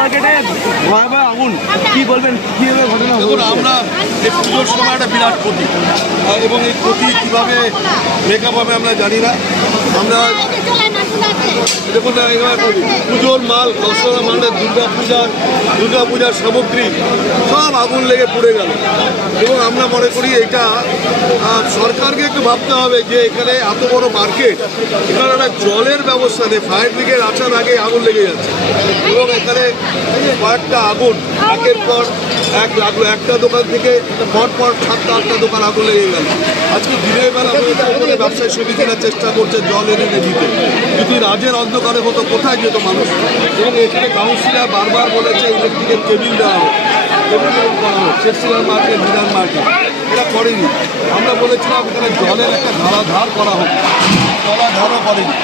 মার্কেটে কি বলবেন? আমরা এই পুজোর সময় একটা বিরাট এবং এই ক্ষতি কীভাবে মেকআপ হবে আমরা জানি না। আমরা দেখুন পুজোর মাল দশহরা মালের দুর্গা পূজার দুর্গা পূজার সামগ্রী, সব আগুন লেগে পুড়ে গেল। এবং আমরা মনে করি এটা সরকারকে একটু ভাবতে হবে যে এখানে এত বড় মার্কেট, এখানে একটা জলের ব্যবস্থা নেই ফায়ার ব্রিগেড আসার আগে আগুন লেগে যাচ্ছে। এবং এখানে কয়েকটা আগুন, একের পর এক লাগল। একটা দোকান থেকে পর পর সাতটা আটটা দোকান আগুন লেগে গেল। আজকে দিনের বেলা ব্যবসায়ী চেষ্টা করছে জল এনে এনে দিতে। যদি রাজের অন্ধকারে হতো কোথায় যেত মানুষ? এবং এখানে কাউন্সিলার বারবার বলেছে ইলেকট্রিকের কেবিল দেওয়া হোক কেবিল করা হোক মার্কেট বিধান মার্কেট এটা করেনি। আমরা বলেছিলাম এখানে জলের একটা ধারাধার করা হোক। জলাধারও করেনি।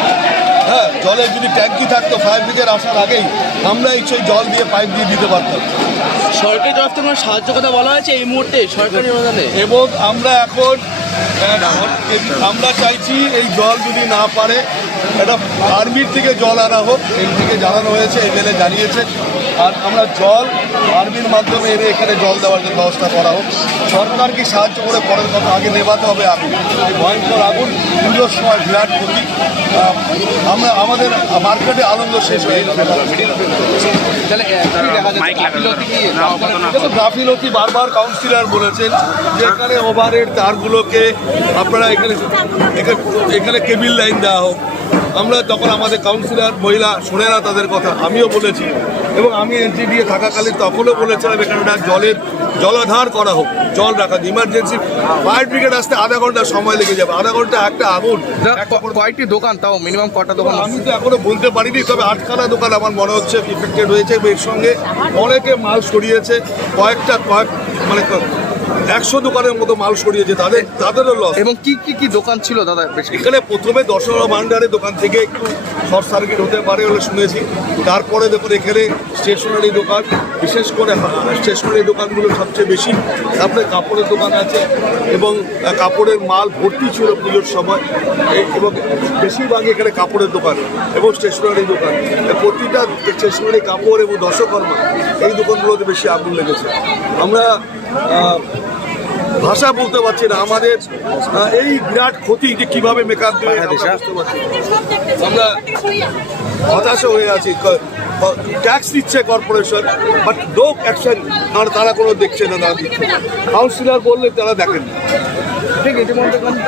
হ্যাঁ জলের যদি ট্যাঙ্কি থাকতো ফায়ার ব্রিগেড আসার আগেই আমরা এই সেই জল দিয়ে পাইপ দিয়ে দিতে পারতাম। সরকারি তরফ থেকে সাহায্য কথা বলা হয়েছে এই মুহূর্তে সরকারি অনুদানে? এবং আমরা এখন আমরা চাইছি এই জল যদি না পারে এটা আর্মির থেকে জল আনা হোক এর থেকে জানানো হয়েছে এমএলএ জানিয়েছে। আর আমরা জল আর্মির মাধ্যমে এনে এখানে জল দেওয়ার জন্য ব্যবস্থা করা হোক। সরকারকে সাহায্য করে পরের কথা আগে নেভাতে হবে আগুন? এই ভয়ঙ্কর আগুন পুজোর সময় বিরাট ক্ষতি। আমরা আমাদের মার্কেটে আনন্দ শেষ হয়ে যাবে দেখুন গাফিলতি বারবার কাউন্সিলর বলেছেন যে এখানে ওভারের তারগুলোকে আপনারা এখানে এখানে- কেবিল লাইন দেওয়া হোক। আমরা তখন আমাদের কাউন্সিলর মহিলা শোনে না তাদের কথা আমিও বলেছি। এবং আমি এনজিডিএ থাকাকালীন তখনও বলেছিলাম এখানে জলের জলাধার করা হোক জল রাখা ইমার্জেন্সি ফায়ার ব্রিগেড আসতে আধা ঘণ্টা সময় লেগে যাবে। আধা ঘণ্টা একটা আগুন কয়েকটি দোকান তাও? মিনিমাম কটা দোকান আমি তো এখনও বলতে পারিনি তবে আটখানা দোকান আমার মনে হচ্ছে ইফেক্টেড হয়েছে এর সঙ্গে অনেকে মাল সরিয়েছে কয়েকটা কয়েক মানে একশো দোকানের মতো মাল সরিয়েছে তাদের তাদেরও লস এবং কি কি কি দোকান ছিল দাদা এখানে প্রথমে দশরা ভান্ডারের দোকান থেকে একটু শর্ট সার্কিট হতে পারে বলে শুনেছি। তারপরে দেখুন এখানে স্টেশনারি দোকান বিশেষ করে স্টেশনারি দোকানগুলো সবচেয়ে বেশি। তারপরে কাপড়ের দোকান আছে এবং কাপড়ের মাল ভর্তি ছিল পুজোর সময়। এবং বেশিরভাগই এখানে কাপড়ের দোকান এবং স্টেশনারি দোকান। প্রতিটা স্টেশনারি কাপড় এবং দশকর্মা এই দোকানগুলোতে বেশি আগুন লেগেছে। আমরা ভাষা বলতে পারছি না আমাদের এই বিরাট ক্ষতি যে কীভাবে মেকআপ দেবে আমরা। আমরা হতাশ হয়ে আছি। ট্যাক্স দিচ্ছে কর্পোরেশন বাট নো অ্যাকশন আর তারা কোনো দেখছে না তারা দিচ্ছে কাউন্সিলর বললে তারা দেখেন না। ঠিক ইতিমধ্যে কিন্তু